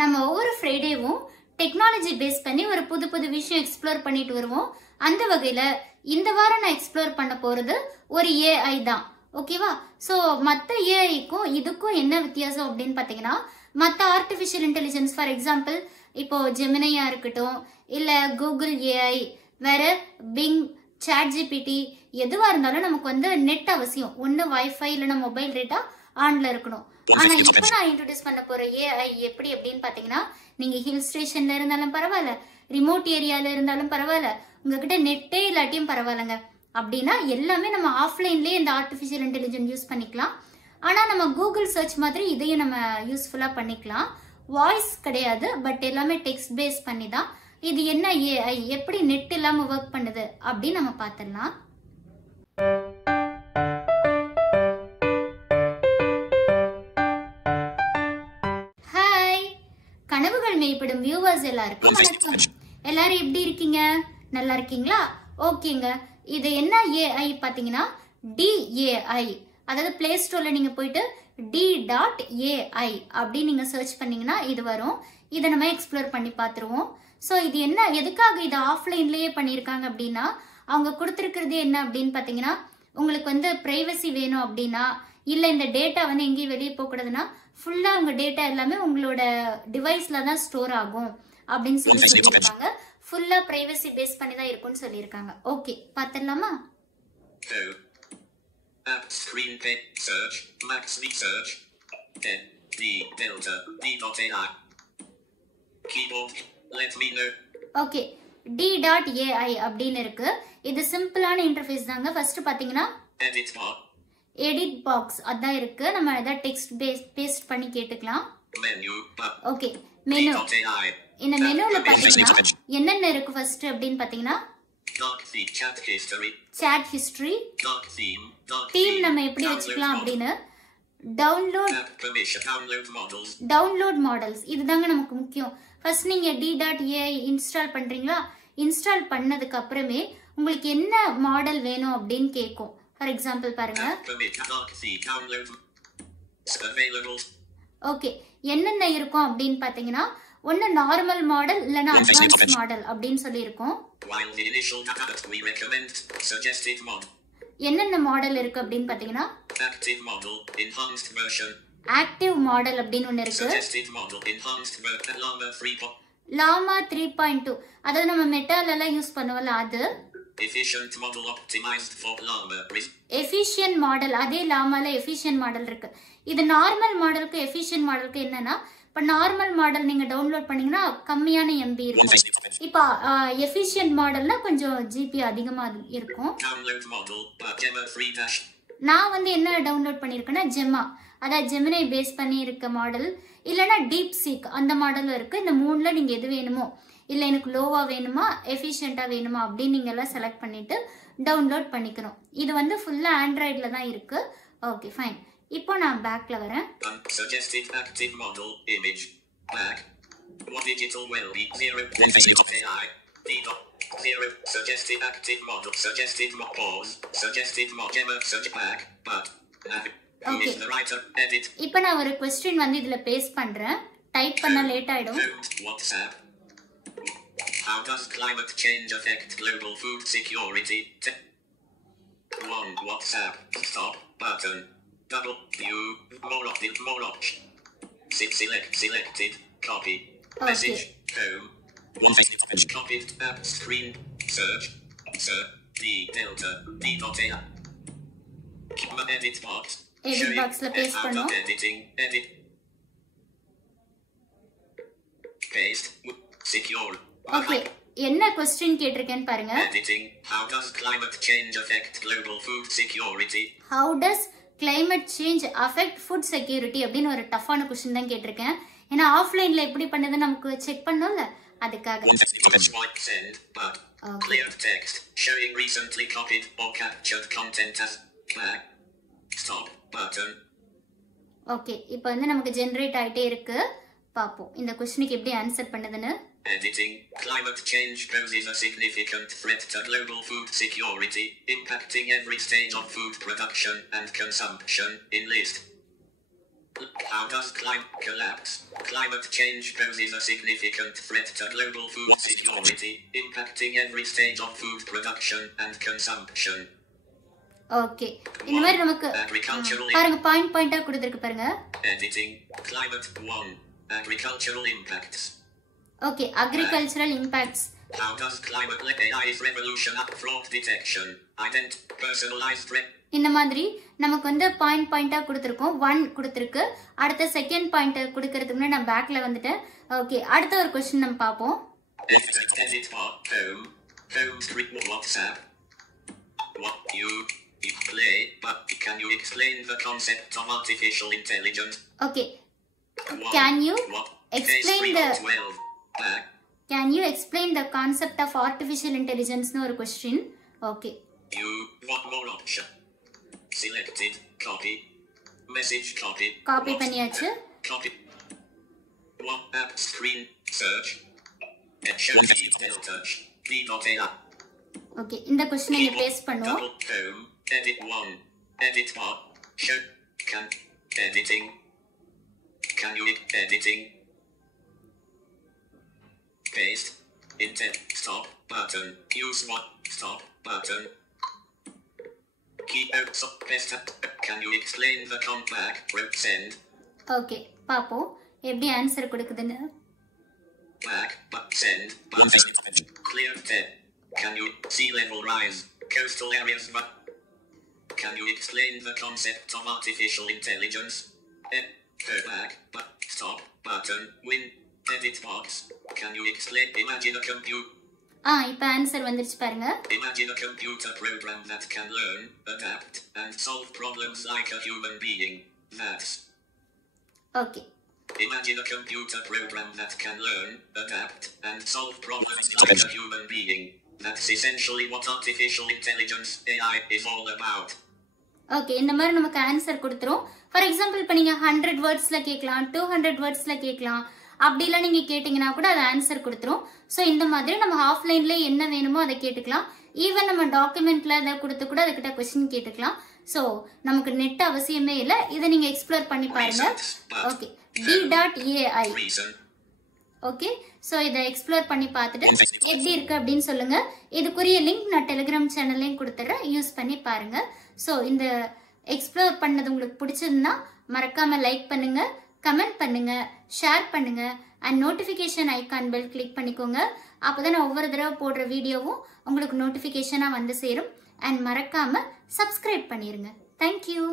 நம்ம ஒவ்வொரு ஃப்ரைடேவும் technology base பண்ணி ஒரு புது புது விஷயம் எக்ஸ்ப்ளோர் பண்ணிட்டு வருவோம். அந்த வகையில இந்த வாரம் நான் எக்ஸ்ப்ளோர் பண்ண போறது ஒரு ஏஐ தான். ஓகேவா? ஸோ மற்ற ஏஐக்கும் இதுக்கும் என்ன வித்தியாசம் அப்படின்னு பார்த்தீங்கன்னா, மற்ற ஆர்டிஃபிஷியல் இன்டெலிஜென்ஸ் ஃபார் எக்ஸாம்பிள் இப்போ ஜெமினையா இருக்கட்டும், இல்லை கூகுள் ஏஐ, வேற பிங், சாட் ஜிபிடி, எதுவாக இருந்தாலும் நமக்கு வந்து நெட் அவசியம். ஒன்று வைஃபை இல்லைன்னா மொபைல் டேட்டா ஆன்ல இருக்கணும். ஆனா இப்போ நான் இன்ட்ரோடியூஸ் பண்ண போற ஏஐ எப்படி அப்படின்னு பாத்தீங்கன்னா, நீங்க ஹில் ஸ்டேஷன்ல இருந்தாலும் பரவாயில்ல, ரிமோட் ஏரியால இருந்தாலும் பரவாயில்ல, உங்ககிட்ட நெட்டே இல்லாட்டியும் பரவாயில்லங்க அப்படின்னா எல்லாமே நம்ம ஆஃப்லைன்லேயே இந்த ஆர்டிஃபிஷியல் இன்டெலிஜென்ஸ் யூஸ் பண்ணிக்கலாம். ஆனா நம்ம கூகுள் சர்ச் மாதிரி இதையும் நம்ம யூஸ்ஃபுல்லா பண்ணிக்கலாம். வாய்ஸ் கிடையாது, பட் எல்லாமே டெக்ஸ்ட் பேஸ் பண்ணி தான். இது என்ன ஏஐ, எப்படி நெட் இல்லாம ஒர்க் பண்ணுது அப்படின்னு நம்ம பார்த்துடலாம். கனவுகள் மேம்படும் வியூவர்ஸ் எல்லாருக்கும் வணக்கம். எல்லாரும் எப்படி இருக்கீங்க? நல்லா இருக்கீங்களா? ஓகேங்க. இது என்ன ஏஐ பாத்தீங்கன்னா டிஏஐ, அதாவது பிளே ஸ்டோர்ல நீங்க போயிட்டு d.ai அப்படின்னு நீங்க சர்ச் பண்ணீங்கன்னா இது வரும். இதை நம்ம எக்ஸ்ப்ளோர் பண்ணி பார்த்துருவோம். ஸோ இது என்ன, எதுக்காக இதை ஆஃப்லைன்லயே பண்ணியிருக்காங்க அப்படின்னா, அவங்க கொடுத்துருக்கிறது என்ன அப்படின்னு பார்த்தீங்கன்னா, உங்களுக்கு வந்து பிரைவசி வேணும் அப்படின்னா, இல்லை இந்த டேட்டா வந்து எங்கேயும் வெளியே போகக்கூடாதுன்னா ஃபுல்லாக உங்கள் டேட்டா எல்லாமே உங்களோட டிவைஸில் தான் ஸ்டோர் ஆகும் அப்படின்னு சொல்லியிருக்காங்க. ஃபுல்லாக ப்ரைவசி பேஸ் பண்ணி தான் இருக்கும்னு சொல்லியிருக்காங்க. ஓகே, பார்த்துடலாமா? ஓகே, d.ai அப்படின்னு இருக்கு. இது சிம்பிளான இன்டர்ஃபேஸ் தாங்க. ஃபர்ஸ்ட் பார்த்தீங்கன்னா எடிட் பாக்ஸ் அதான் இருக்கு. நம்ம ஏதாவது டெக்ஸ்ட் பேஸ்ட் பண்ணி கேட்டுக்கலாம். Okay, menu. இந்த மெனுல பாத்தீங்கன்னா என்னென்ன இருக்கு ஃபர்ஸ்ட் அப்படின்னு பாத்தீங்கன்னா, சாட் ஹிஸ்டரி, தீம் நம்ம எப்படி வச்சுக்கலாம் அப்படின்னு, டவுன்லோட் மாடல்ஸ், இதுதாங்க நமக்கு முக்கியம். ஃபர்ஸ்ட் நீங்க d.ai இன்ஸ்டால் பண்றீங்களா, இன்ஸ்டால் பண்ணதுக்கு அப்புறமே உங்களுக்கு என்ன மாடல் வேணும் அப்படின்னு கேட்கும். ஃபார் எக்ஸாம்பிள் பாருங்க. ஓகே, என்னென்ன இருக்கும் அப்படின்னு பாத்தீங்கன்னா, ஒன்னு நார்மல் மாடல் இல்லனா அட்வான்ஸ்ட் மாடல் அப்படின்னு சொல்லி இருக்கும். என்னென்ன மாடல் இருக்கு அப்படின்னு பாத்தீங்கன்னா, ஆக்டிவ் மாடல் அப்படின்னு ஒன்னு இருக்கு. லாமா 3.2, அதாவது நம்ம மெட்டால எல்லாம் யூஸ் பண்ணுவோம்ல அது. Efficient model optimized for llama. Efficient model, அதே லாமால efficient மாடல் இருக்கு. இது நார்மல் மாடலுக்கு efficient மாடலுக்கு என்னன்னா, இப்ப நார்மல் மாடல் நீங்க டவுன்லோட் பண்ணீங்கன்னா கம்மியான எம்பி இருக்கும். இப்ப efficient மாடல்னா கொஞ்சம் ஜிபி அதிகமா இருக்கும். நான் வந்து என்ன டவுன்லோட் பண்ணிருக்கேன்னா ஜெமா, அதாவது ஜெமினை பேஸ் பண்ணி இருக்க மாடல், இல்லைன்னா டீப் சீக் அந்த மாடலும் இருக்கு. இந்த மூணுல நீங்க எது வேணுமோ, இல்லை எனக்கு லோவா வேணுமா எஃபிஷியண்டா வேணுமா அப்படின்னு நீங்க எல்லாம் செலக்ட் பண்ணிட்டு டவுன்லோட் பண்ணிக்கணும். இது வந்து ஃபுல்லா ஆண்ட்ராய்ட்ல தான் இருக்கு. Okay, fine. இப்போ நான் பேக்ல வரேன். இப்போ நான் ஒரு क्वेश्चन வந்து இதுல பேஸ்ட் பண்றேன். டைப் பண்ண லேட் ஆயிடும். How does climate change affect global food security? 1. WhatsApp. Stop button. W. More option. Selected. Copy. Message. Home. Copied. App screen. Search. D.ai. Edit box. Edit box la paste பண்ணோம். Editing. Edit. Paste. Secure. Okay, என்ன question கேட்டிருக்கேன்னு பாருங்க. How does climate change affect global food security? How does climate change affect food security அப்படின்னு ஒரு டஃப்பான question தான் கேட்டிருக்கேன். ஏன்னா ஆஃப்லைன்ல எப்படி பண்ணுது நமக்கு செக் பண்ணோம்ல, அதுக்காக. Cleared text showing recently copied or captured content as stop button. Okay, இப்போ வந்து நமக்கு ஜெனரேட் ஆயிட்டே இருக்கு. பாப்போம் இந்த क्वेश्चनக்கு எப்படி ஆன்சர் பண்ணுதுன்னு. Editing. Climate change poses a significant threat to global food security, impacting every stage of food production and consumption. In list. How does climate collapse? Climate change poses a significant threat to global food security, impacting every stage of food production and consumption. Okay இந்த மாதிரி நமக்கு பாருங்க பாயிண்டா கொடுத்திருக்கு பாருங்க. Editing. Climate 1. Agricultural impacts. Okay, agricultural impacts. How does climate AI's revolution up fraud detection? Personalized இந்த மாதிரி நமக்கு வந்து பாயிண்டா கொடுத்திருக்கோம். 1 கொடுத்திருக்கு. அடுத்த செகண்ட் பாயிண்ட் கொடுக்கிறதுக்கு முன்னாடி நான் பேக்ல வந்துட்டேன். ஓகே, அடுத்த ஒரு क्वेश्चन நம்ம பாப்போம். Edit home street WhatsApp. What you play, but can you explain the concept of artificial intelligence? Okay. Can you explain the concept of artificial intelligence no ஒரு question. Okay. You want more option. Selected copy. Message copy. Copy பண்ணியாச்சு. Copy. WhatsApp screen search. Show detail touch. B.AI. Okay, இந்த question நீங்க paste பண்ணுவோம். Home. Edit 1. Edit bar. Show. Editing. Can you editing? Paste. Intent. Stop button. Use what? Stop button. Keyboard stop. Paste. Can you explain the compact? Send. Okay, பாப்போம் எப்படி answer கொடுக்குதுன்னு. Back but send. Button. Clear tab. Can you sea level rise? Coastal areas but. Can you explain the concept of artificial intelligence? Go back but stop button. Win. Edit box. Can you explain? Imagine a computer. இப்போ answer வந்துருச்சு பாருங்க. Imagine a computer program that can learn, adapt and solve problems like a human being. That's Okay. Imagine a computer program that can learn, adapt and solve problems like a human being. That's essentially what artificial intelligence AI is all about. Okay, இந்த மாதிரி நமக்கு answer கொடுத்துரும். For example இப்போ நீங்க 100 வேர்ட்ஸ்ல கேட்கலாம், 200 வேர்ட்ஸ்ல கேட்கலாம். அப்படிலாம் நீங்க கேட்டிங்கனா கூட அது ஆன்சர் கொடுத்துரும். சோ இந்த மாதிரி நம்ம ஆஃப்லைன்ல என்ன வேணுமோ அதை கேட்டுக்கலாம். ஈவன் நம்ம டாக்குமெண்ட்ல அத கொடுத்து கூட அதுக்கிட்ட क्वेश्चन கேட்டுக்கலாம். சோ நமக்கு நெட் அவசியமே இல்ல. இத நீங்க எக்ஸ்ப்ளோர் பண்ணி பாருங்க. Okay, D.AI. ஓகே, சோ இத எக்ஸ்ப்ளோர் பண்ணி பார்த்துட்டு எப்படி இருக்கு அப்படினு சொல்லுங்க. இதுக்குரிய லிங்க் நான் Telegram சேனல்லையும் கொடுத்துறேன். யூஸ் பண்ணி பாருங்க. சோ இந்த எக்ஸ்ப்ளோர் பண்ணது உங்களுக்கு பிடிச்சிருந்தா மறக்காம லைக் பண்ணுங்க, கமெண்ட் பண்ணுங்க, ஷேர் பண்ணுங்க and notification icon bell click பண்ணிக்கோங்க. அப்பதான் நான் ஒவ்வொரு தடவை போடுற வீடியோவும் உங்களுக்கு நோட்டிஃபிகேஷனா வந்து சேரும். and மறக்காம subscribe பண்ணிருங்க. Thank you.